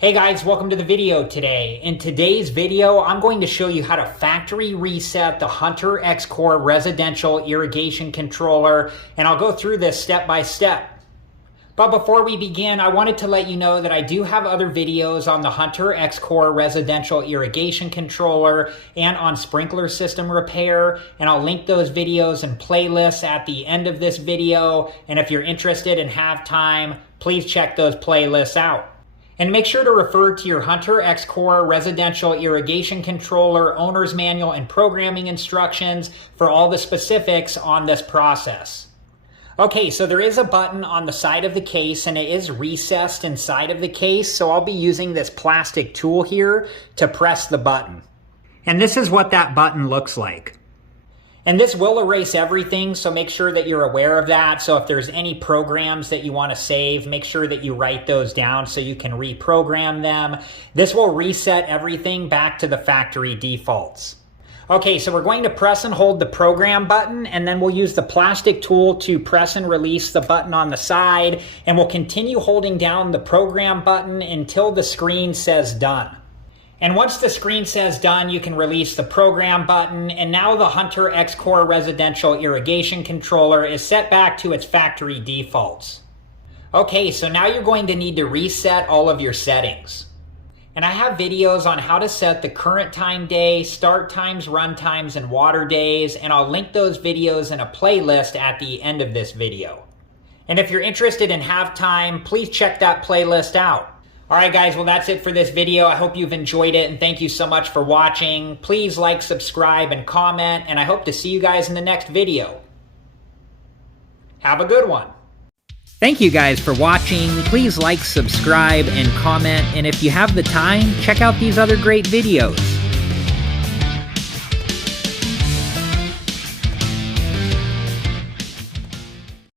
Hey guys, welcome to the video today. In today's video, I'm going to show you how to factory reset the Hunter X-Core residential irrigation controller, and I'll go through this step by step. But before we begin, I wanted to let you know that I do have other videos on the Hunter X-Core residential irrigation controller and on sprinkler system repair, and I'll link those videos and playlists at the end of this video, and if you're interested and have time, please check those playlists out. And make sure to refer to your Hunter X-Core residential irrigation controller owner's manual and programming instructions for all the specifics on this process. Okay, so there is a button on the side of the case and it is recessed inside of the case, so I'll be using this plastic tool here to press the button. And this is what that button looks like. And this will erase everything, so make sure that you're aware of that. So if there's any programs that you want to save, make sure that you write those down so you can reprogram them. This will reset everything back to the factory defaults. Okay, so we're going to press and hold the program button, and then we'll use the plastic tool to press and release the button on the side, and we'll continue holding down the program button until the screen says done. And once the screen says done, you can release the program button, and now the Hunter X-Core residential irrigation controller is set back to its factory defaults. Okay, so now you're going to need to reset all of your settings. And I have videos on how to set the current time day, start times, run times, and water days, and I'll link those videos in a playlist at the end of this video. And if you're interested and have time, please check that playlist out. Alright guys, well that's it for this video. I hope you've enjoyed it and thank you so much for watching. Please like, subscribe, and comment, and I hope to see you guys in the next video. Have a good one. Thank you guys for watching. Please like, subscribe, and comment, and if you have the time, check out these other great videos.